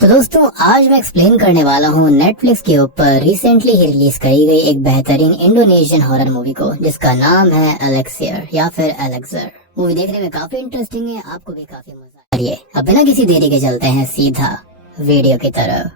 तो दोस्तों आज मैं एक्सप्लेन करने वाला हूँ नेटफ्लिक्स के ऊपर रिसेंटली ही रिलीज करी गई एक बेहतरीन इंडोनेशियन हॉरर मूवी को, जिसका नाम है एलेक्सियर या फिर एलेक्सर। मूवी देखने में काफी इंटरेस्टिंग है, आपको भी काफी मजा आएगा। अब बिना किसी देरी के चलते हैं सीधा वीडियो की तरफ।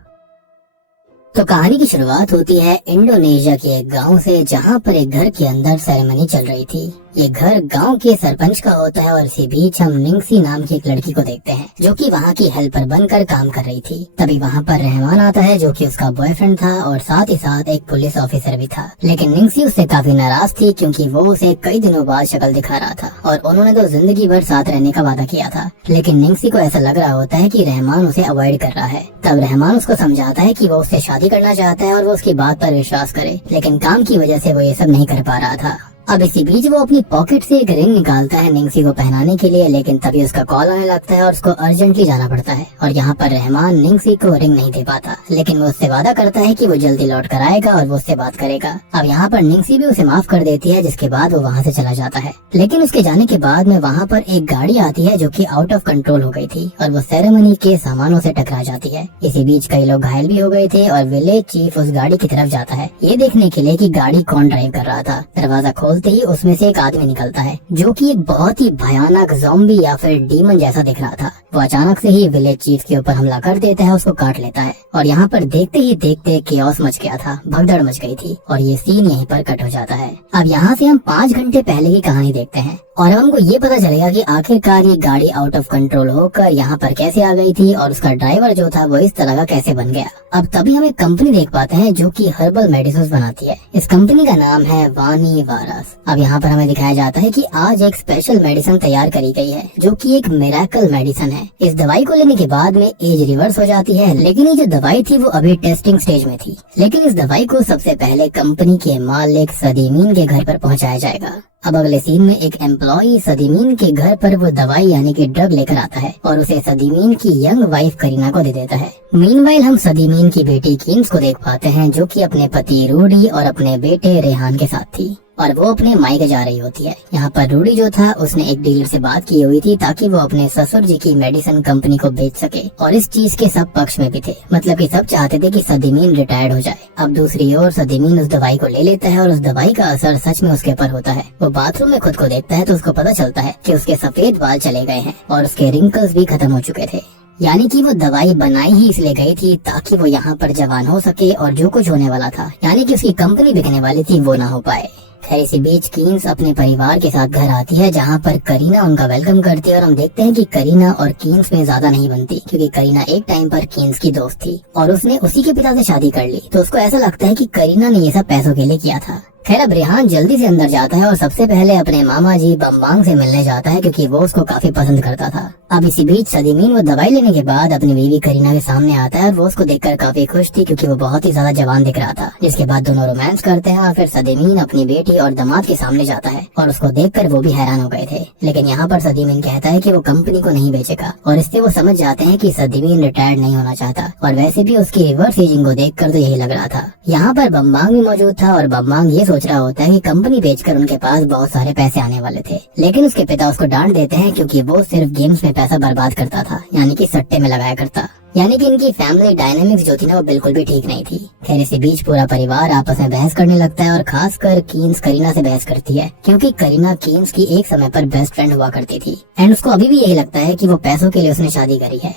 तो कहानी की शुरुआत होती है इंडोनेशिया के एक गांव से, जहां पर एक घर के अंदर सेरेमनी चल रही थी। ये घर गांव के सरपंच का होता है और इसी बीच हम निंगसी नाम की एक लड़की को देखते हैं जो कि वहां की हेल्पर बनकर काम कर रही थी। तभी वहां पर रहमान आता है जो कि उसका बॉयफ्रेंड था और साथ ही साथ एक पुलिस ऑफिसर भी था। लेकिन निंगसी उससे काफी नाराज थी क्योंकि वो उसे कई दिनों बाद शक्ल दिखा रहा था और उन्होंने तो जिंदगी भर साथ रहने का वादा किया था। लेकिन निंगसी को ऐसा लग रहा होता है कि रहमान उसे अवॉइड कर रहा है। तब रहमान उसको समझाता है कि वो उससे शादी करना चाहता है और वो उसकी बात पर विश्वास करे, लेकिन काम की वजह से वो ये सब नहीं कर पा रहा था। अब इसी बीच वो अपनी पॉकेट से एक रिंग निकालता है निंगसी को पहनाने के लिए, लेकिन तभी उसका कॉल आने लगता है और उसको अर्जेंटली जाना पड़ता है। और यहाँ पर रहमान निंगसी को रिंग नहीं दे पाता, लेकिन वो उससे वादा करता है कि वो जल्दी लौट कर आएगा और वो उससे बात करेगा। अब यहाँ पर निंगसी भी उसे माफ कर देती है, जिसके बाद वो वहाँ से चला जाता है। लेकिन उसके जाने के बाद में वहाँ पर एक गाड़ी आती है जो कि आउट ऑफ कंट्रोल हो गई थी और वो सेरेमनी के सामानों से टकरा जाती है। इसी बीच कई लोग घायल भी हो गए थे और विलेज चीफ उस गाड़ी की तरफ जाता है ये देखने के लिए कि गाड़ी कौन ड्राइव कर रहा था। दरवाजा खोलते ही उसमें से एक आदमी निकलता है जो कि एक बहुत ही भयानक ज़ॉम्बी या फिर डीमन जैसा दिख रहा था। वो अचानक से ही विलेज चीफ के ऊपर हमला कर देता है, उसको काट लेता है और यहाँ पर देखते ही देखते केओस मच गया था, भगदड़ मच गई थी और ये सीन यहीं पर कट हो जाता है। अब यहाँ से हम 5 घंटे पहले की कहानी देखते हैं और हमको ये पता चलेगा कि आखिरकार ये गाड़ी आउट ऑफ कंट्रोल होकर यहाँ पर कैसे आ गई थी और उसका ड्राइवर जो था वो इस तरह का कैसे बन गया। अब तभी हम एक कंपनी देख पाते हैं जो कि हर्बल मेडिसिन बनाती है। इस कंपनी का नाम है वानी वारस। अब यहाँ पर हमें दिखाया जाता है कि आज एक स्पेशल मेडिसिन तैयार करी गई है जो कि एक मिरेकल मेडिसिन है। इस दवाई को लेने के बाद में एज रिवर्स हो जाती है, लेकिन ये जो दवाई थी वो अभी टेस्टिंग स्टेज में थी। लेकिन इस दवाई को सबसे पहले कंपनी के मालिक सदीमीन के घर पर पहुँचाया जाएगा। अब अगले सीन में एक एम्प्लॉई सदीमीन के घर पर वो दवाई यानी कि ड्रग लेकर आता है और उसे सदीमीन की यंग वाइफ करीना को दे देता है। मीनवाइल हम सदीमीन की बेटी कीन्स को देख पाते हैं जो कि अपने पति रूडी और अपने बेटे रेहान के साथ थी और वो अपने मायके जा रही होती है। यहाँ पर रूडी जो था उसने एक डीलर से बात की हुई थी ताकि वो अपने ससुर जी की मेडिसिन कंपनी को बेच सके और इस चीज के सब पक्ष में भी थे, मतलब कि सब चाहते थे कि सदीमीन रिटायर्ड हो जाए। अब दूसरी ओर सदीमीन उस दवाई को ले लेता है और उस दवाई का असर सच में उसके ऊपर होता है। वो बाथरूम में खुद को देखता है तो उसको पता चलता है कि उसके सफेद बाल चले गए हैं और उसके रिंकल्स भी खत्म हो चुके थे। यानी कि वो दवाई बनाई ही इसलिए गई थी ताकि वो यहाँ पर जवान हो सके और जो कुछ होने वाला था यानी कि उसकी कंपनी बिकने वाली थी वो ना हो पाए। खैर इसी बीच कीन्स अपने परिवार के साथ घर आती है जहाँ पर करीना उनका वेलकम करती है और हम देखते हैं कि करीना और कीन्स में ज्यादा नहीं बनती क्योंकि करीना एक टाइम पर कीन्स की दोस्त थी और उसने उसी के पिता से शादी कर ली, तो उसको ऐसा लगता है कि करीना ने ये सब पैसों के लिए किया था। खैर अब रेहान जल्दी से अंदर जाता है और सबसे पहले अपने मामा जी बम्बांग से मिलने जाता है क्योंकि वो उसको काफी पसंद करता था। अब इसी बीच सदीमीन वो दवाई लेने के बाद अपनी बीवी करीना के सामने आता है और वो उसको देखकर काफी खुश थी क्योंकि वो बहुत ही ज्यादा जवान दिख रहा था। जिसके बाद दोनों रोमांस करते हैं और फिर सदीमीन अपनी बेटी और दामाद के सामने जाता है और उसको देखकर वो भी हैरान हो गए थे। लेकिन यहाँ पर सदीमीन कहता है कि वो कंपनी को नहीं बेचेगा और इससे वो समझ जाते हैं कि सदीमीन रिटायर्ड नहीं होना चाहता और वैसे भी उसकी रिवर्स एजिंग को देखकर तो यही लग रहा था। यहाँ पर बम्बांग भी मौजूद था और बम्बांग ये सोच रहा होता है कि कंपनी बेचकर उनके पास बहुत सारे पैसे आने वाले थे, लेकिन उसके पिता उसको डांट देते हैं क्योंकि वो सिर्फ गेम्स में पैसा बर्बाद करता था यानी कि सट्टे में लगाया करता। यानी कि इनकी फैमिली डायनेमिक्स जो थी ना वो बिल्कुल भी ठीक नहीं थी। खैर इसी बीच पूरा परिवार आपस में बहस करने लगता है और खासकर कीन्स करीना से बहस करती है क्योंकि करीना कीन्स की एक समय पर बेस्ट फ्रेंड हुआ करती थी एंड उसको अभी भी यही लगता है कि वो पैसों के लिए उसने शादी करी है।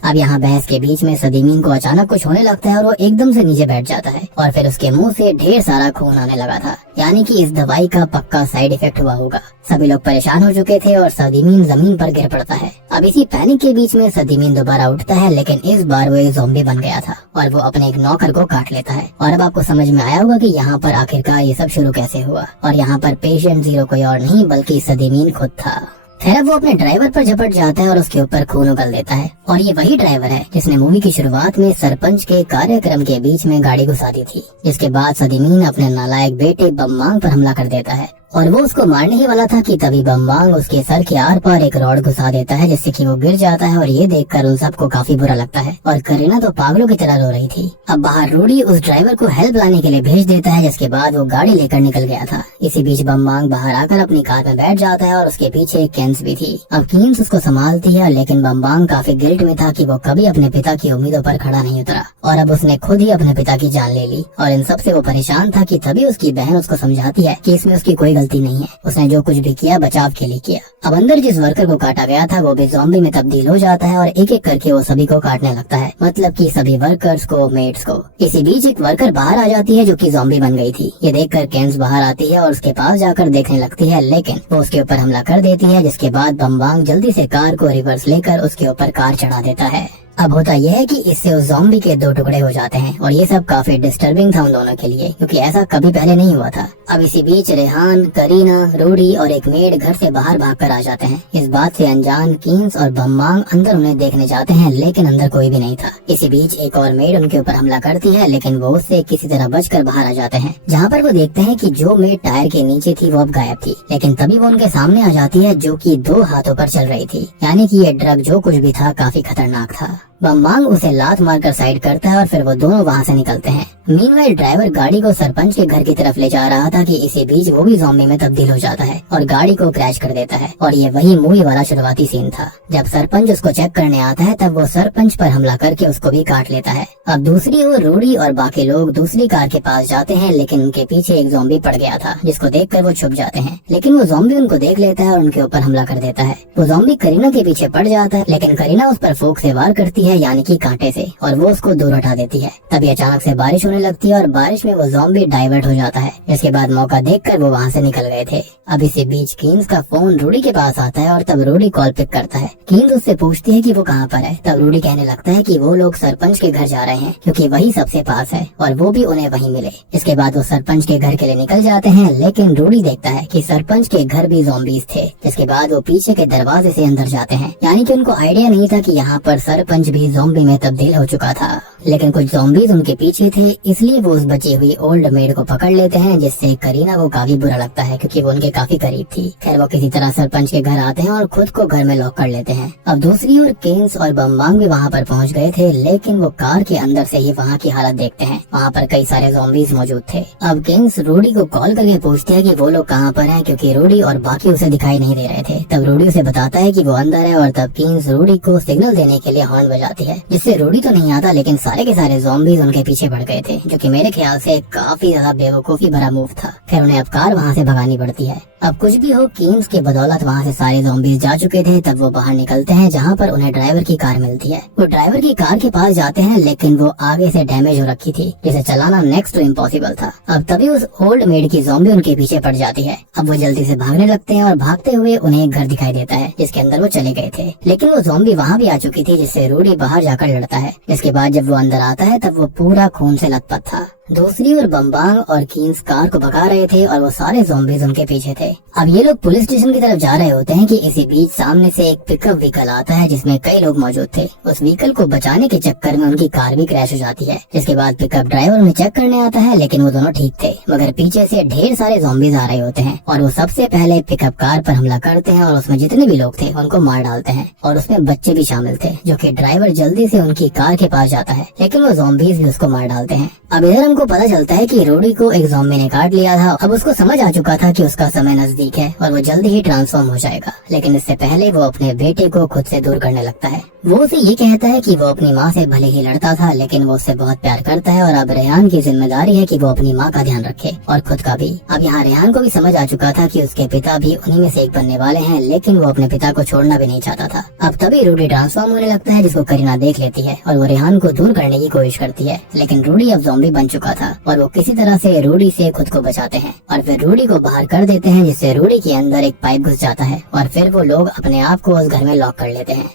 अब यहाँ बहस के बीच में सदीमीन को अचानक कुछ होने लगता है और वो एकदम से नीचे बैठ जाता है और फिर उसके मुंह से ढेर सारा खून आने लगा था, यानी कि इस दवाई का पक्का साइड इफेक्ट हुआ होगा। सभी लोग परेशान हो चुके थे और सदीमीन जमीन पर गिर पड़ता है। अब इसी पैनिक के बीच में सदीमीन दोबारा उठता है, लेकिन इस बार वो एक ज़ॉम्बी बन गया था और वो अपने एक नौकर को काट लेता है। और अब आपको समझ में आया होगा कि यहाँ पर आखिरकार ये सब शुरू कैसे हुआ और यहाँ पर पेशेंट जीरो कोई और नहीं बल्कि सदीमीन खुद था। खैर वो अपने ड्राइवर पर झपट जाता है और उसके ऊपर खून उगल देता है और ये वही ड्राइवर है जिसने मूवी की शुरुआत में सरपंच के कार्यक्रम के बीच में गाड़ी घुसा दी थी। जिसके बाद सदीमीन अपने नालायक बेटे बम्बांग पर हमला कर देता है और वो उसको मारने ही वाला था कि तभी बम्बांग उसके सर के आर पार एक रॉड घुसा देता है, जिससे कि वो गिर जाता है। और ये देखकर उन सबको काफी बुरा लगता है और करीना तो पागलों की तरह रो रही थी। अब बाहर रूडी उस ड्राइवर को हेल्प लाने के लिए भेज देता है, जिसके बाद वो गाड़ी लेकर निकल गया था। इसी बीच बम्बांग बाहर आकर अपनी कार में बैठ जाता है और उसके पीछे एक केन्स भी थी। अब कीन्स उसको संभालती है, लेकिन बम्बांग काफी गिल्ट में था कि वो कभी अपने पिता की उम्मीदों पर खड़ा नहीं उतरा और अब उसने खुद ही अपने पिता की जान ले ली। और इन सब से वो परेशान था कि तभी उसकी बहन उसको समझाती है कि इसमें उसकी कोई गलती नहीं है, उसने जो कुछ भी किया बचाव के लिए किया। अब अंदर जिस वर्कर को काटा गया था वो भी ज़ॉम्बी में तब्दील हो जाता है और एक एक करके वो सभी को काटने लगता है, मतलब कि सभी वर्कर्स को, मेट्स को। इसी बीच एक वर्कर बाहर आ जाती है जो कि ज़ॉम्बी बन गई थी। ये देखकर केन्स बाहर आती है और उसके पास जाकर देखने लगती है, लेकिन वो उसके ऊपर हमला कर देती है, जिसके बाद बम्बांग जल्दी से कार को रिवर्स लेकर उसके ऊपर कार चढ़ा देता है। अब होता यह है कि इससे उस ज़ॉम्बी के दो टुकड़े हो जाते हैं और ये सब काफी डिस्टर्बिंग था उन दोनों के लिए, क्योंकि ऐसा कभी पहले नहीं हुआ था। अब इसी बीच रेहान, करीना, रूडी और एक मेड घर से बाहर भागकर आ जाते हैं। इस बात से अनजान कीन्स और बम्बांग अंदर उन्हें देखने जाते हैं, लेकिन अंदर कोई भी नहीं था। इसी बीच एक और मेड उनके ऊपर हमला करती है, लेकिन वो उससे किसी तरह बचकर बाहर आ जाते हैं, जहाँ पर वो देखते हैं कि जो मेड टायर के नीचे थी वो अब गायब थी। लेकिन तभी वो उनके सामने आ जाती है, जो कि 2 हाथों पर चल रही थी, यानी कि ये ड्रग जो कुछ भी था काफी खतरनाक था। बम्बांग उसे लात मारकर साइड करता है और फिर वो दोनों वहाँ से निकलते हैं। मीनवाइल ड्राइवर गाड़ी को सरपंच के घर की तरफ ले जा रहा था कि इसी बीच वो भी ज़ॉम्बी में तब्दील हो जाता है और गाड़ी को क्रैश कर देता है। और ये वही मूवी वाला शुरुआती सीन था। जब सरपंच उसको चेक करने आता है तब वो सरपंच पर हमला करके उसको भी काट लेता है। अब दूसरी ओर रूडी और बाकी लोग दूसरी कार के पास जाते हैं, लेकिन उनके पीछे एक ज़ॉम्बी पड़ गया था, जिसको देखकर वो छुप जाते हैं। लेकिन वो ज़ॉम्बी उनको देख लेता है और उनके ऊपर हमला कर देता है। वो ज़ॉम्बी करीना के पीछे पड़ जाता है, लेकिन करीना उस पर फोक से वार करती है, यानी कि कांटे से, और वो उसको दूर हटा देती है। तभी अचानक से बारिश होने लगती है और बारिश में वो ज़ॉम्बी डाइवर्ट हो जाता है, जिसके बाद मौका देखकर वो वहाँ से निकल गए थे। अब इसी बीच कीन्स का फोन रूडी के पास आता है और तब रूडी कॉल पिक करता है। कीन्स उससे पूछती है कि वो कहाँ पर है। तब रूडी कहने लगता है कि वो लोग सरपंच के घर जा रहे हैं, क्योंकि वही सबसे पास है और वो भी उन्हें वहीं मिले। इसके बाद वो सरपंच के घर के लिए निकल जाते हैं, लेकिन रूडी देखता है कि सरपंच के घर भी ज़ॉम्बीज थे। जिसके बाद वो पीछे के दरवाजे से अंदर जाते हैं, यानी कि उनको आइडिया नहीं था कि यहाँ पर सरपंच भी ज़ॉम्बी में तब्दील हो चुका था। लेकिन कुछ ज़ॉम्बीज उनके पीछे थे, इसलिए वो उस बची हुई ओल्ड मेड को पकड़ लेते हैं, जिससे करीना को काफी बुरा लगता है, क्योंकि वो उनके काफी करीब थी। खैर वो किसी तरह सरपंच के घर आते हैं और खुद को घर में लॉक कर लेते हैं। अब दूसरी ओर केन्स और बम्बांग भी वहाँ पर पहुँच गए थे, लेकिन वो कार के अंदर से ही वहाँ की हालत देखते हैं। वहाँ पर कई सारे ज़ॉम्बीज मौजूद थे। अब केन्स रूडी को कॉल करके पूछते हैं कि वो लोग कहाँ पर हैं, क्योंकि रूडी और बाकी उसे दिखाई नहीं दे रहे थे। तब रूडी उसे बताता है कि वो अंदर है और तब केन्स रूडी को सिग्नल देने के लिए हॉर्न बजाती है, जिससे रूडी तो नहीं आता, लेकिन सारे के सारे ज़ॉम्बीज उनके पीछे पड़ गए थे, जो कि मेरे ख्याल से काफी ज्यादा बेवकूफी भरा मूव था। फिर उन्हें अब कार वहाँ से भगानी पड़ती है। अब कुछ भी हो, कीन्स के बदौलत वहाँ से सारे ज़ॉम्बीज जा चुके थे। तब वो बाहर निकलते हैं, जहाँ पर उन्हें ड्राइवर की कार मिलती है। वो ड्राइवर की कार के पास जाते हैं, लेकिन वो आगे से डैमेज हो रखी थी, जिसे चलाना नेक्स्ट टू इम्पॉसिबल था। अब तभी उस ओल्ड मेड की ज़ॉम्बी उनके पीछे पड़ जाती है। अब वो जल्दी से भागने लगते हैं और भागते हुए उन्हें एक घर दिखाई देता है, जिसके अंदर वो चले गए थे। लेकिन वो ज़ॉम्बी वहाँ भी आ चुकी थी, जिससे रूडी बाहर जाकर लड़ता है। इसके बाद जब वो अंदर आता है तब वो पूरा खून से लथपथ था। दूसरी ओर बम्बांग और कीन्स कार को भगा रहे थे और वो सारे ज़ॉम्बीज उनके पीछे थे। अब ये लोग पुलिस स्टेशन की तरफ जा रहे होते हैं कि इसी बीच सामने से एक पिकअप व्हीकल आता है, जिसमें कई लोग मौजूद थे। उस व्हीकल को बचाने के चक्कर में उनकी कार भी क्रैश हो जाती है। जिसके बाद पिकअप ड्राइवर उन्हें चेक करने आता है, लेकिन वो दोनों ठीक थे, मगर पीछे से ढेर सारे ज़ॉम्बीज आ रहे होते हैं और वो सबसे पहले पिकअप कार पर हमला करते हैं और उसमें जितने भी लोग थे उनको मार डालते हैं, और उसमें बच्चे भी शामिल थे, जो कि ड्राइवर जल्दी से उनकी कार के पास जाता है, लेकिन वो ज़ॉम्बीज भी उसको मार डालते हैं। अब इधर हमको पता चलता है कि रूडी को एक ज़ॉम्बी ने काट लिया था। अब उसको समझ आ चुका था कि उसका समय नजदीक है और वो जल्दी ही ट्रांसफॉर्म हो जाएगा, लेकिन इससे पहले वो अपने बेटे को खुद से दूर करने लगता है। वो उसे ये कहता है कि वो अपनी माँ से भले ही लड़ता था, लेकिन वो उससे बहुत प्यार करता है और अब रेहान की जिम्मेदारी है कि वो अपनी माँ का ध्यान रखे और खुद का भी। अब यहाँ रेहान को भी समझ आ चुका था कि उसके पिता भी उन्हीं में से एक बनने वाले हैं, लेकिन वो अपने पिता को छोड़ना भी नहीं चाहता था। अब तभी रूडी ट्रांसफॉर्म होने लगता है, जिसको करीना देख लेती है और वो रेहान को दूर करने की कोशिश करती है, लेकिन रूडी अब ज़ॉम्बी बन चुका था और वो किसी तरह से रूडी से खुद को बचाते हैं और फिर रूडी को बाहर कर देते हैं, जिससे रूडी के अंदर एक पाइप घुस जाता है और फिर वो लोग अपने आप को उस घर में लॉक कर लेते हैं।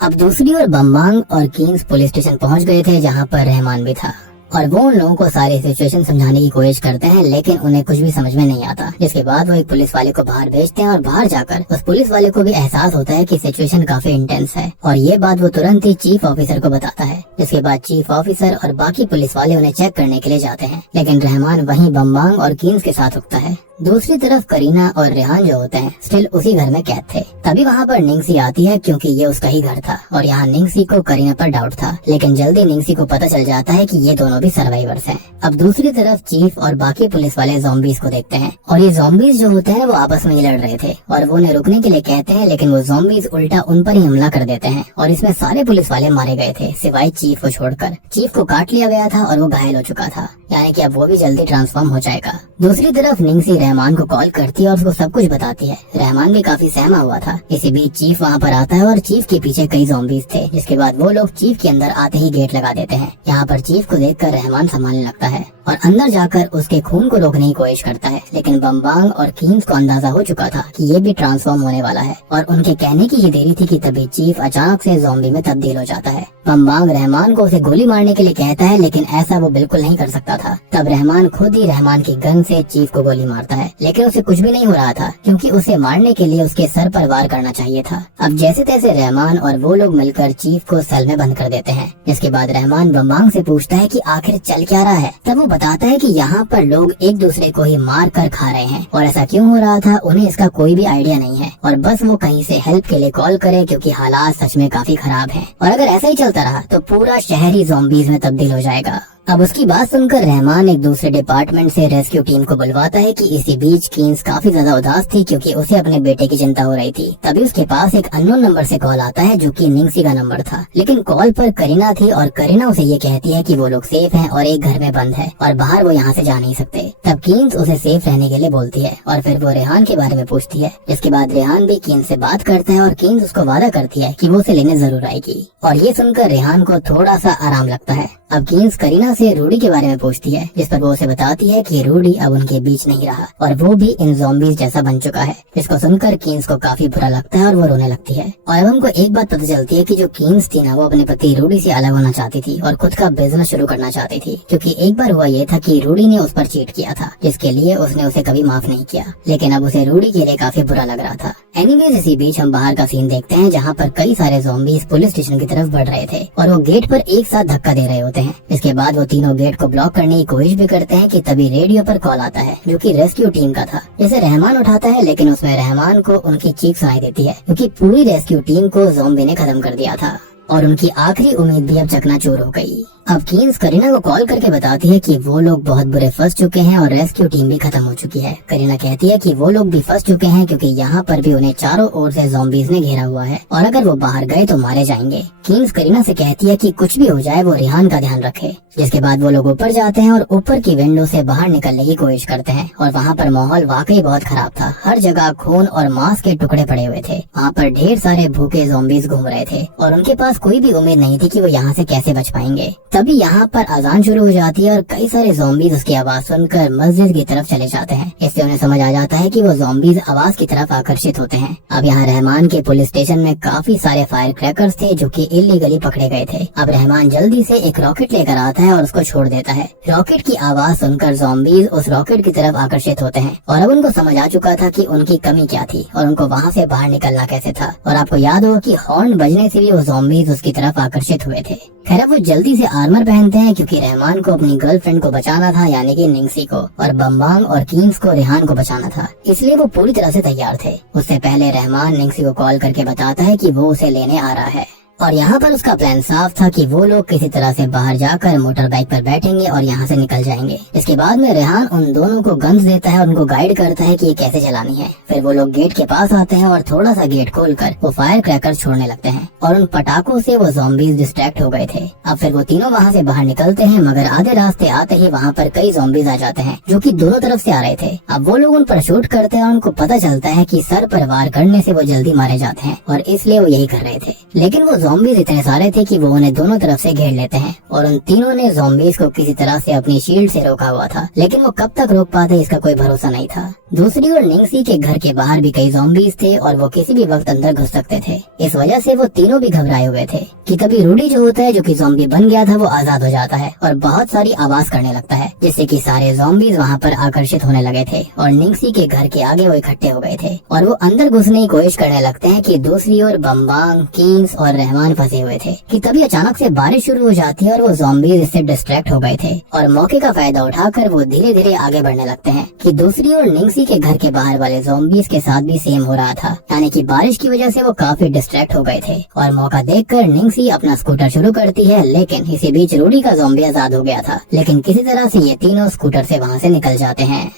अब दूसरी ओर बम्बांग और कीन्स पुलिस स्टेशन पहुंच गए थे, जहां पर रहमान भी था, और वो उन लोगों को सारी सिचुएशन समझाने की कोशिश करते हैं, लेकिन उन्हें कुछ भी समझ में नहीं आता। जिसके बाद वो एक पुलिस वाले को बाहर भेजते हैं और बाहर जाकर उस पुलिस वाले को भी एहसास होता है कि सिचुएशन काफी इंटेंस है, और ये बात वो तुरंत ही चीफ ऑफिसर को बताता है। जिसके बाद चीफ ऑफिसर और बाकी पुलिस वाले उन्हें चेक करने के लिए जाते हैं, लेकिन रहमान वहीं बम्बांग और कीन्स के साथ रुकता है। दूसरी तरफ करीना और रेहान जो होते हैं स्टिल उसी घर में कैद थे। तभी वहाँ पर निंगसी आती है क्योंकि ये उसका ही घर था और यहाँ निंगसी को करीना पर डाउट था, लेकिन जल्दी निंगसी को पता चल जाता है कि ये दोनों भी सर्वाइवर्स हैं। अब दूसरी तरफ चीफ और बाकी पुलिस वाले ज़ॉम्बीज को देखते हैं और ये ज़ॉम्बीज जो होते हैं वो आपस में ही लड़ रहे थे और वो उन्हें रुकने के लिए कहते हैं, लेकिन वो ज़ॉम्बीज उल्टा उन पर ही हमला कर देते हैं और इसमें सारे पुलिस वाले मारे गए थे सिवाय चीफ को छोड़कर। चीफ को काट लिया गया था और वो घायल हो चुका था, यानी कि अब वो भी जल्दी ट्रांसफॉर्म हो जाएगा। दूसरी तरफ निंगसी रहमान को कॉल करती है और उसको सब कुछ बताती है। रहमान भी काफी सहमा हुआ था। इसी बीच चीफ वहाँ पर आता है और चीफ के पीछे कई ज़ॉम्बीज थे, जिसके बाद वो लोग चीफ के अंदर आते ही गेट लगा देते हैं। यहाँ पर चीफ को देखकर रहमान संभालने लगता है और अंदर जाकर उसके खून को रोकने की कोशिश करता है, लेकिन बम्बांग और कीन्स को अंदाजा हो चुका था कि ये भी ट्रांसफॉर्म होने वाला है और उनके कहने की ये देरी थी कि तभी चीफ अचानक से ज़ॉम्बी में तब्दील हो जाता है। बम्बांग रहमान को उसे गोली मारने के लिए कहता है, लेकिन ऐसा वो बिल्कुल नहीं कर सकता था। तब रहमान खुद ही रहमान की गन से चीफ को गोली मारता है, लेकिन उसे कुछ भी नहीं हो रहा था क्योंकि उसे मारने के लिए उसके सर पर वार करना चाहिए था। अब जैसे तैसे रहमान और वो लोग मिलकर चीफ को सेल में बंद कर देते हैं। जिसके बाद रहमान बम्बांग से पूछता है कि आखिर चल क्या रहा है। तब वो बताता है कि यहाँ पर लोग एक दूसरे को ही मार कर खा रहे हैं और ऐसा क्यों हो रहा था उन्हें इसका कोई भी आइडिया नहीं है और बस वो कहीं से हेल्प के लिए कॉल करे क्योंकि हालात सच में काफी खराब हैं और अगर ऐसा ही चलता रहा तो पूरा शहर ही ज़ॉम्बीज में तब्दील हो जाएगा। अब उसकी बात सुनकर रहमान एक दूसरे डिपार्टमेंट से रेस्क्यू टीम को बुलवाता है कि इसी बीच कीन्स काफी ज्यादा उदास थी क्योंकि उसे अपने बेटे की चिंता हो रही थी। तभी उसके पास एक अननोन नंबर से कॉल आता है जो कि निंगसी का नंबर था, लेकिन कॉल पर करीना थी और करीना उसे ये कहती है कि वो लोग सेफ हैं और एक घर में बंद है और बाहर वो यहाँ से जा नहीं सकते। तब कीन्स उसे सेफ रहने के लिए बोलती है और फिर वो रेहान के बारे में पूछती है। इसके बाद रेहान भी कीन्स से बात करता है और कीन्स उसको वादा करती है कि वो उसे लेने जरूर आएगी और ये सुनकर रेहान को थोड़ा सा आराम लगता है। अब कीन्स करीना से रूडी के बारे में पूछती है, जिस पर वो उसे बताती है कि रूडी अब उनके बीच नहीं रहा और वो भी इन ज़ॉम्बीज जैसा बन चुका है। इसको सुनकर कीन्स को काफी बुरा लगता है और वो रोने लगती है। और अब हमको एक बात पता चलती है कि जो कीन्स थी ना वो अपने पति रूडी से अलग होना चाहती थी और खुद का बिजनेस शुरू करना चाहती थी, क्योंकि एक बार हुआ ये था कि रूडी ने उस पर चीट किया था जिसके लिए उसने उसे कभी माफ नहीं किया, लेकिन अब उसे रूडी के लिए काफी बुरा लग रहा था। एनीवेज इसी बीच हम बाहर का सीन देखते हैं जहाँ पर कई सारे ज़ॉम्बीज पुलिस स्टेशन की तरफ बढ़ रहे थे और वो गेट पर एक साथ धक्का दे रहे होते हैं। इसके बाद वो तीनों गेट को ब्लॉक करने की कोशिश भी करते हैं कि तभी रेडियो पर कॉल आता है जो कि रेस्क्यू टीम का था, जिसे रहमान उठाता है, लेकिन उसमें रहमान को उनकी चीख सुनाई देती है क्योंकि पूरी रेस्क्यू टीम को ज़ॉम्बी ने खत्म कर दिया था और उनकी आखिरी उम्मीद भी अब चकनाचूर हो गई। अब कीन्स करीना को कॉल करके बताती है कि वो लोग बहुत बुरे फंस चुके हैं और रेस्क्यू टीम भी खत्म हो चुकी है। करीना कहती है कि वो लोग भी फंस चुके हैं क्योंकि यहाँ पर भी उन्हें चारों ओर से ज़ॉम्बीज ने घेरा हुआ है और अगर वो बाहर गए तो मारे जाएंगे। कीन्स करीना से कहती है कि कुछ भी हो जाए वो रेहान का ध्यान रखे। जिसके बाद वो लोग ऊपर जाते हैं और ऊपर की विंडो से बाहर निकलने की कोशिश करते हैं और वहाँ पर माहौल वाकई बहुत खराब था। हर जगह खून और मांस के टुकड़े पड़े हुए थे। वहाँ पर ढेर सारे भूखे ज़ॉम्बीज घूम रहे थे और उनके पास कोई भी उम्मीद नहीं थी कि वो यहाँ से कैसे बच पाएंगे। तभी यहाँ पर अजान शुरू हो जाती है और कई सारे ज़ॉम्बीज उसकी आवाज सुनकर मस्जिद की तरफ चले जाते हैं। इससे उन्हें समझ आ जाता है कि वो ज़ॉम्बीज आवाज की तरफ आकर्षित होते हैं। अब यहाँ रहमान के पुलिस स्टेशन में काफी सारे फायर क्रैकर्स थे जो कि इलीगली पकड़े गए थे। अब रहमान जल्दी से एक रॉकेट लेकर आता है और उसको छोड़ देता है। रॉकेट की आवाज सुनकर ज़ॉम्बीज उस रॉकेट की तरफ आकर्षित होते हैं और अब उनको समझ आ चुका था कि उनकी कमी क्या थी और उनको वहाँ से बाहर निकलना कैसे था। और आपको याद होगा कि हॉर्न बजने से भी वो ज़ॉम्बीज उसकी तरफ आकर्षित हुए थे। खैर वो जल्दी से आर्मर पहनते हैं क्योंकि रहमान को अपनी गर्लफ्रेंड को बचाना था, यानी कि निंगसी को, और बम्बांग और कीन्स को रेहान को बचाना था, इसलिए वो पूरी तरह से तैयार थे। उससे पहले रहमान निंगसी को कॉल करके बताता है कि वो उसे लेने आ रहा है और यहाँ पर उसका प्लान साफ था कि वो लोग किसी तरह से बाहर जाकर मोटर बाइक पर बैठेंगे और यहाँ से निकल जाएंगे। इसके बाद में रेहान उन दोनों को गन्स देता है और उनको गाइड करता है कि ये कैसे चलानी है। फिर वो लोग गेट के पास आते हैं और थोड़ा सा गेट खोलकर वो फायर क्रैकर छोड़ने लगते हैं और उन पटाखों से वो ज़ॉम्बीज डिस्ट्रैक्ट हो गए थे। अब फिर वो तीनों वहाँ से बाहर निकलते हैं, मगर आधे रास्ते आते ही वहाँ पर कई ज़ॉम्बीज आ जाते हैं जो कि दोनों तरफ से आ रहे थे। अब वो लोग उन पर शूट करते हैं और उनको पता चलता है कि सर पर वार करने से वो जल्दी मारे जाते हैं और इसलिए वो यही कर रहे थे। लेकिन वो ज़ॉम्बीज इतने सारे थे कि वो उन्हें दोनों तरफ से घेर लेते हैं और उन तीनों ने ज़ॉम्बीज को किसी तरह से अपनी शील्ड से रोका हुआ था, लेकिन वो कब तक रोक पाते इसका कोई भरोसा नहीं था। दूसरी ओर निंगसी के घर के बाहर भी कई ज़ॉम्बीज थे और वो किसी भी वक्त अंदर घुस सकते थे। इस वजह से वो तीनों भी घबराए हुए थे कि तभी रूडी जो होता है, जो कि ज़ॉम्बी बन गया था, वो आजाद हो जाता है और बहुत सारी आवाज करने लगता है, जिससे कि सारे ज़ॉम्बीज वहाँ पर आकर्षित होने लगे थे और निंगसी के घर के आगे वो इकट्ठे हो गए थे और वो अंदर घुसने की कोशिश करने लगते हैं कि दूसरी ओर बम्बांग, कीन्स और रहमान फंसे हुए थे कि तभी अचानक से बारिश शुरू हो जाती है और वो ज़ॉम्बीज इससे डिस्ट्रैक्ट हो गए थे और मौके का फायदा उठाकर वो धीरे धीरे आगे बढ़ने लगते हैं कि दूसरी ओर निंगसी निक्सी के घर के बाहर वाले ज़ॉम्बीज़ के साथ भी सेम हो रहा था, यानी कि बारिश की वजह से वो काफी डिस्ट्रैक्ट हो गए थे। और मौका देखकर निक्सी अपना स्कूटर शुरू करती है, लेकिन इसी बीच रूडी का ज़ॉम्बी आजाद हो गया था। लेकिन किसी तरह से ये तीनों स्कूटर से वहाँ से निकल जाते हैं।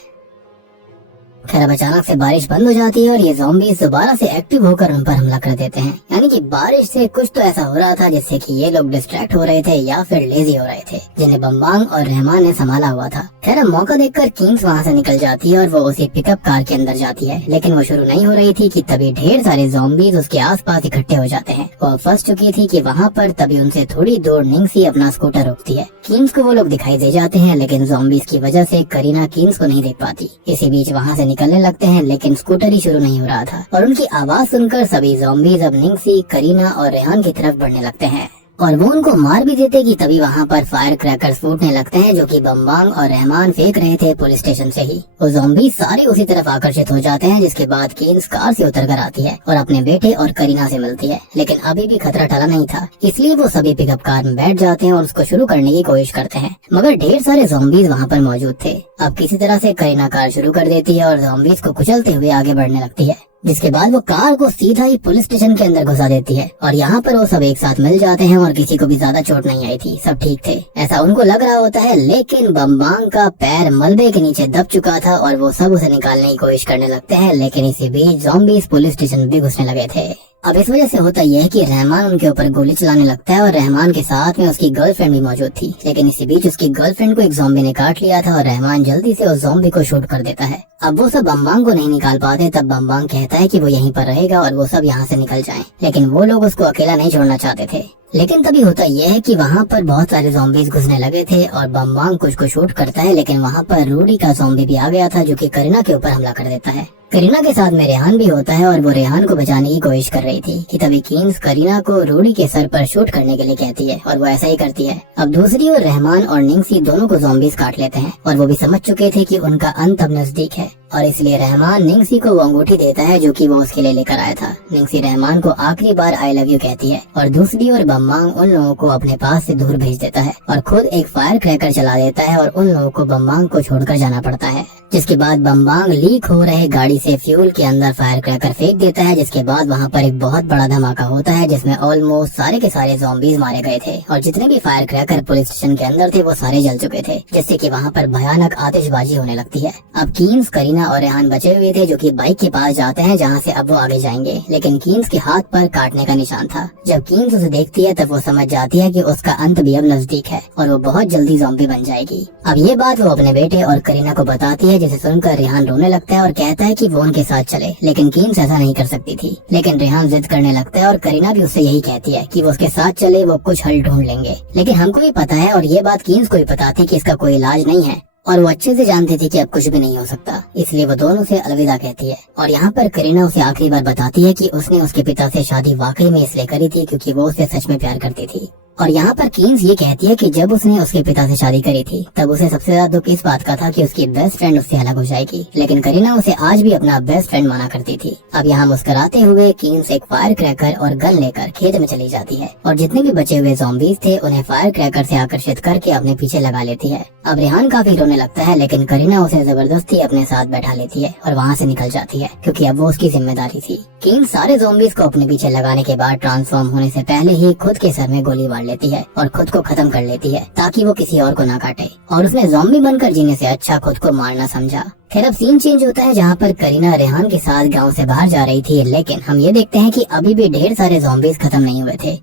खैर अब अचानक से बारिश बंद हो जाती है और ये ज़ॉम्बीज़ दोबारा से एक्टिव होकर उन पर हमला कर देते हैं। यानी कि बारिश से कुछ तो ऐसा हो रहा था जिससे कि ये लोग डिस्ट्रैक्ट हो रहे थे या फिर लेजी हो रहे थे, जिन्हें बम्बांग और रहमान ने संभाला हुआ था। खैर अब मौका देखकर किंग्स वहाँ से निकल जाती है और वो उसी पिकअप कार के अंदर जाती है, लेकिन वो शुरू नहीं हो रही थी कि तभी ढेर सारे ज़ॉम्बीज़ उसके आसपास इकट्ठे हो जाते हैं। वो फंस चुकी थी कि वहाँ पर तभी उनसे थोड़ी दूर निक्सी अपना स्कूटर रोकती है। किंग्स को वो लोग दिखाई दे जाते हैं, लेकिन ज़ॉम्बीज़ की वजह से करीना किंग्स को नहीं देख पाती। इसी बीच वहाँ से निकलने लगते हैं, लेकिन स्कूटर ही शुरू नहीं हो रहा था और उनकी आवाज सुनकर सभी ज़ॉम्बीज़ अब निक्सी, करीना और रेहान की तरफ बढ़ने लगते हैं और वो उनको मार भी देते कि तभी वहाँ पर फायर क्रैकर्स फूटने लगते हैं, जो कि बम्बांग और रहमान फेंक रहे थे पुलिस स्टेशन से ही। वो ज़ॉम्बी सारे उसी तरफ आकर्षित हो जाते हैं, जिसके बाद किंग्स कार से उतर कर आती है और अपने बेटे और करीना से मिलती है। लेकिन अभी भी खतरा टला नहीं था, इसलिए वो सभी पिकअप कार में बैठ जाते हैं और उसको शुरू करने की कोशिश करते हैं, मगर ढेर सारे ज़ॉम्बीज़ वहाँ पर मौजूद थे। अब किसी तरह से करीना कार शुरू कर देती है और ज़ॉम्बीज़ को कुचलते हुए आगे बढ़ने लगती है, जिसके बाद वो कार को सीधा ही पुलिस स्टेशन के अंदर घुसा देती है और यहाँ पर वो सब एक साथ मिल जाते हैं और किसी को भी ज्यादा चोट नहीं आई थी, सब ठीक थे ऐसा उनको लग रहा होता है। लेकिन बम्बांग का पैर मलबे के नीचे दब चुका था और वो सब उसे निकालने की कोशिश करने लगते हैं, लेकिन इसी बीच ज़ॉम्बीज़ पुलिस स्टेशन भी घुसने लगे थे। अब इस वजह से होता यह है कि रहमान उनके ऊपर गोली चलाने लगता है और रहमान के साथ में उसकी गर्लफ्रेंड भी मौजूद थी, लेकिन इसी बीच उसकी गर्लफ्रेंड को एक ज़ॉम्बी ने काट लिया था और रहमान जल्दी से उस ज़ॉम्बी को शूट कर देता है। अब वो सब बम्बांग को नहीं निकाल पाते, तब बम्बांग कहता है कि वो यहीं पर रहेगा और वो सब यहाँ से निकल जाएं, लेकिन वो लोग उसको अकेला नहीं छोड़ना चाहते थे। लेकिन तभी होता यह है कि वहाँ पर बहुत सारे ज़ॉम्बीज़ घुसने लगे थे और बम्बांग कुछ को शूट करता है, लेकिन वहाँ पर रूडी का ज़ॉम्बी भी आ गया था, जो कि करीना के ऊपर हमला कर देता है। करीना के साथ में रेहान भी होता है और वो रेहान को बचाने की कोशिश कर रही थी कि तभी किंग्स करीना को रूडी के सर पर शूट करने के लिए कहती है और वो ऐसा ही करती है। अब दूसरी ओर रहमान और निक्सी दोनों को ज़ॉम्बीज़ काट लेते हैं और वो भी समझ चुके थे कि उनका अंत अब नजदीक है और इसलिए रहमान निक्सी को वो अंगूठी देता है जो कि वो उसके लिए लेकर आया था। निक्सी रहमान को आखिरी बार आई लव यू कहती है और दूसरी ओर बम्बांग उन लोगों को अपने पास से दूर भेज देता है और खुद एक फायर क्रैकर चला देता है और उन लोगों को बम्बांग को छोड़कर जाना पड़ता है, जिसके बाद बम्बांग लीक हो रहे गाड़ी से फ्यूल के अंदर फायर क्रैकर फेंक देता है, जिसके बाद वहाँ पर एक बहुत बड़ा धमाका होता है जिसमें ऑलमोस्ट सारे के सारे ज़ॉम्बीज़ मारे गए थे और जितने भी फायर क्रैकर पुलिस स्टेशन के अंदर थे वो सारे जल चुके थे, जिससे कि वहाँ पर भयानक आतिशबाजी होने लगती है। अब किंग्स, करीना और रेहान बचे हुए थे, जो कि बाइक के पास जाते हैं जहाँ से अब वो आगे जाएंगे, लेकिन किंग्स के हाथ पर काटने का निशान था। जब किंग्स उसे देखती है तब वो समझ जाती है कि उसका अंत भी अब नजदीक है और वो बहुत जल्दी ज़ॉम्बी बन जाएगी। अब ये बात वो अपने बेटे और करीना को बताती है, जिसे सुनकर रेहान रोने लगता है और कहता है कि वो उनके साथ चले, लेकिन किंग्स ऐसा नहीं कर सकती थी। लेकिन रेहान जिद करने लगता है और करीना भी उससे यही कहती है कि वो उसके साथ चले, वो कुछ हल ढूंढ लेंगे। लेकिन हमको भी पता है और ये बात किंग्स को भी पता थी कि इसका कोई इलाज नहीं है और वो अच्छे से जानती थी कि अब कुछ भी नहीं हो सकता, इसलिए वो दोनों से अलविदा कहती है। और यहाँ पर करीना उसे आखिरी बार बताती है कि उसने उसके पिता से शादी वाकई में इसलिए करी थी क्योंकि वो उसे सच में प्यार करती थी। और यहाँ पर किंग्स ये कहती है कि जब उसने उसके पिता से शादी करी थी तब उसे सबसे ज्यादा दुख इस बात का था कि उसकी बेस्ट फ्रेंड उससे अलग हो जाएगी, लेकिन करीना उसे आज भी अपना बेस्ट फ्रेंड माना करती थी। अब यहाँ मुस्कुराते हुए किंग्स एक फायर क्रैकर और गन लेकर खेत में चली जाती है और जितने भी बचे हुए ज़ॉम्बीज़ थे उन्हें फायर क्रैकर से आकर्षित करके अपने पीछे लगा लेती है। अब रेहान काफी रोने लगता है, लेकिन करीना उसे जबरदस्ती अपने साथ बैठा लेती है और वहाँ से निकल जाती है क्योंकि अब वो उसकी जिम्मेदारी थी। किंग्स सारे ज़ॉम्बीज़ को अपने पीछे लगाने के बाद ट्रांसफॉर्म होने से पहले ही खुद के सर में गोली मार लेती है और खुद को खत्म कर लेती है ताकि वो किसी और को ना काटे, और उसने ज़ॉम्बी बनकर जीने से अच्छा खुद को मारना समझा। खैर अब सीन चेंज होता है जहाँ पर करीना रेहान के साथ गांव से बाहर जा रही थी, लेकिन हम ये देखते हैं कि अभी भी ढेर सारे ज़ॉम्बीज़ खत्म नहीं हुए थे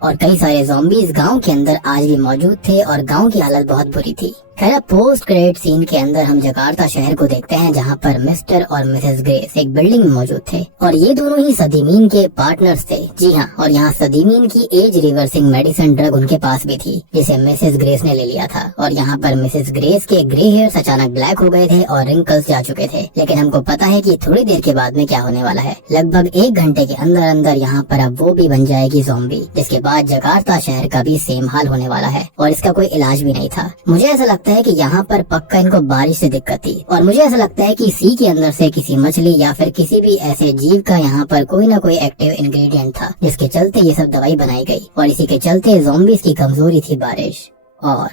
और कई सारे ज़ॉम्बीज़ गांव के अंदर आज भी मौजूद थे और गांव की हालत बहुत बुरी थी। खैर पोस्ट क्रेडिट सीन के अंदर हम जकार्ता शहर को देखते हैं जहाँ पर मिस्टर और मिसेस ग्रेस एक बिल्डिंग में मौजूद थे और ये दोनों ही सदीमीन के पार्टनर्स थे। जी हाँ, और यहाँ सदीमीन की एज रिवर्सिंग मेडिसिन ड्रग उनके पास भी थी जिसे मिसेस ग्रेस ने ले लिया था और यहाँ पर मिसेस ग्रेस के ग्रे हेयर्स अचानक ब्लैक हो गए थे और रिंकल्स जा चुके थे, लेकिन हमको पता है कि थोड़ी देर के बाद में क्या होने वाला है। लगभग 1 घंटे के अंदर अंदर यहाँ पर अब वो भी बन जाएगी ज़ॉम्बी, जिसके बाद जकार्ता शहर का भी सेम हाल होने वाला है और इसका कोई इलाज भी नहीं था। मुझे ऐसा लगता है कि यहाँ पर पक्का इनको बारिश से दिक्कत थी और मुझे ऐसा लगता है कि सी के अंदर से किसी मछली या फिर किसी भी ऐसे जीव का यहाँ पर कोई ना कोई एक्टिव इंग्रेडिएंट था जिसके चलते ये सब दवाई बनाई गई और इसी के चलते ज़ॉम्बीज़ की कमजोरी थी बारिश। और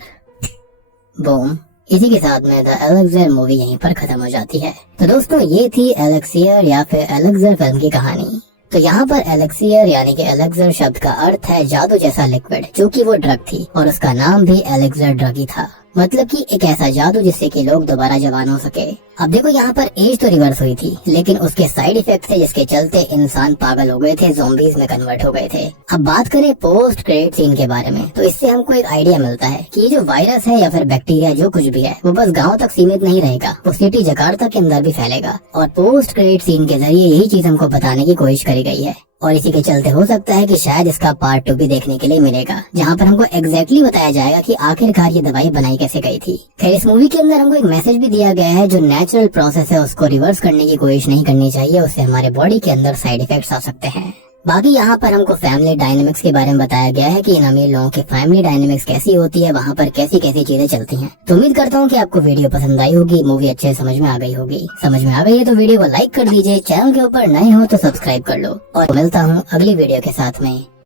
बूम, इसी के साथ में द एलेक्सर मूवी यहीं पर खत्म हो जाती है। तो दोस्तों ये थी एलेक्सियर या फिर एलेक्सर फिल्म की कहानी। तो यहाँ पर एलेक्सियर यानी कि एलेक्सर शब्द का अर्थ है जादू जैसा लिक्विड, जो कि वो ड्रग थी और उसका नाम भी एलेक्सर ड्रग ही था। मतलब कि एक ऐसा जादू जिससे कि लोग दोबारा जवान हो सके। अब देखो यहाँ पर एज तो रिवर्स हुई थी, लेकिन उसके साइड इफेक्ट थे जिसके चलते इंसान पागल हो गए थे, ज़ॉम्बीज़ में कन्वर्ट हो गए थे। अब बात करें पोस्ट क्रेडिट सीन के बारे में, तो इससे हमको एक आइडिया मिलता है कि ये जो वायरस है या फिर बैक्टीरिया जो कुछ भी है वो बस गाँव तक सीमित नहीं रहेगा, वो सिटी जकार्ता के अंदर भी फैलेगा। और पोस्ट क्रेडिट सीन के जरिए यही चीज हमको बताने की कोशिश करी गई है। और इसी के चलते हो सकता है कि शायद इसका पार्ट 2 भी देखने के लिए मिलेगा, जहाँ पर हमको एग्जैक्टली बताया जाएगा कि आखिरकार ये दवाई बनाई कैसे गई थी। खैर इस मूवी के अंदर हमको एक मैसेज भी दिया गया है, जो नेचुरल प्रोसेस है उसको रिवर्स करने की कोशिश नहीं करनी चाहिए, उससे हमारे बॉडी के अंदर साइड इफेक्ट्स आ सकते हैं। बाकी यहाँ पर हमको फैमिली डायनेमिक्स के बारे में बताया गया है कि इन अमीर लोगों की फैमिली डायनेमिक्स कैसी होती है, वहाँ पर कैसी कैसी चीजें चलती हैं। तो उम्मीद करता हूँ कि आपको वीडियो पसंद आई होगी, मूवी अच्छे समझ में आ गई होगी। समझ में आ गई है तो वीडियो को लाइक कर दीजिए, चैनल के ऊपर नए हो तो सब्सक्राइब कर लो, और मिलता हूँ अगली वीडियो के साथ में।